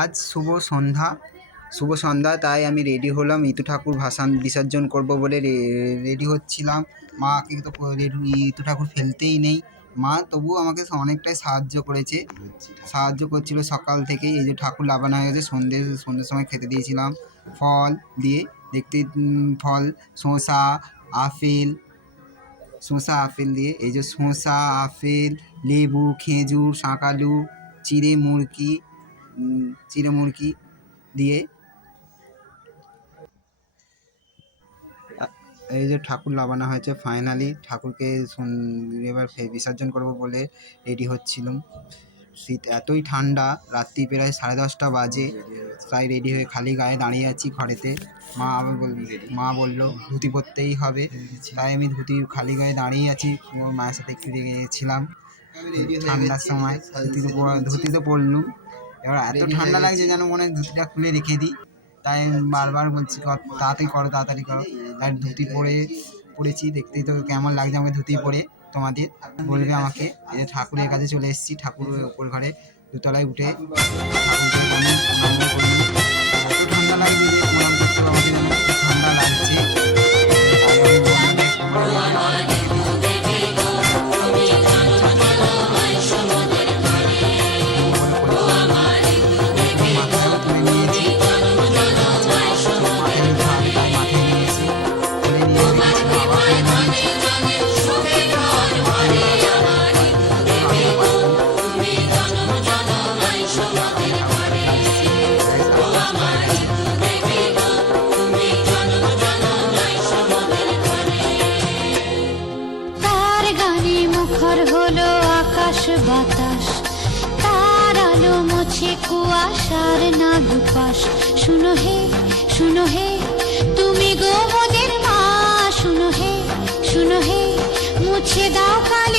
আজ শুভ সন্ধ্যা। তাই আমি রেডি হলাম, ইতু ঠাকুর বিসর্জন করব বলে রেডি হচ্ছিলাম। মাকে তো ইতু ঠাকুর ফেলতেই নেই। মা তবুও আমাকে অনেকটাই সাহায্য করছিল সকাল থেকেই। এই যে ঠাকুর লাগানো হয়ে গেছে, সন্ধ্যের সময় খেতে দিয়েছিলাম ফল দিয়ে। দেখতে ফল শসা আপেল দিয়ে, এই যে শসা, আপেল, লেবু, খেজুর, শাঁকালু, চিড়ে মুরকি দিয়ে এই যে ঠাকুর লাগানো হয়েছে। ফাইনালি ঠাকুরকে এবার বিসর্জন করব বলে রেডি হচ্ছিলাম। শীত এতই ঠান্ডা, রাত্রি প্রায় 10:30 বাজে। তাই রেডি হয়ে খালি গায়ে দাঁড়িয়ে আছি ঘরেতে। মা বলল ধুতি পরতেই হবে, তাই আমি খালি গায়ে দাঁড়িয়ে আছি। মায়ের সাথে একটু রেগে গেছিলাম ঠান্ডার সময়। ধুতি তো পরলুম, এবার এত ঠান্ডা লাগছে যেন মনে হয় ধুতিটা খুলে রেখে দিই। তাই বারবার বলছি তাড়াতাড়ি করো। তাই ধুতি পরেছি। দেখতেই তো কেমন লাগছে আমাকে ধুতি পরে, তোমাদের বলবে আমাকে। এই যে ঠাকুরের কাছে চলে এসেছি, ঠাকুরের উপর ঘরে দোতলায় উঠে ঠাকুরকে প্রণাম করলাম। এত ঠান্ডা লাগছে যে প্রণাম করতে আমাকে যেন ঠান্ডা লাগছে। হলো আকাশ বাতাস, তার আলো মোছে কুয়াশার না দুপাশ। শুনো হে তুমি গো মোদের মা, শুনো হে মুছে দাও কালি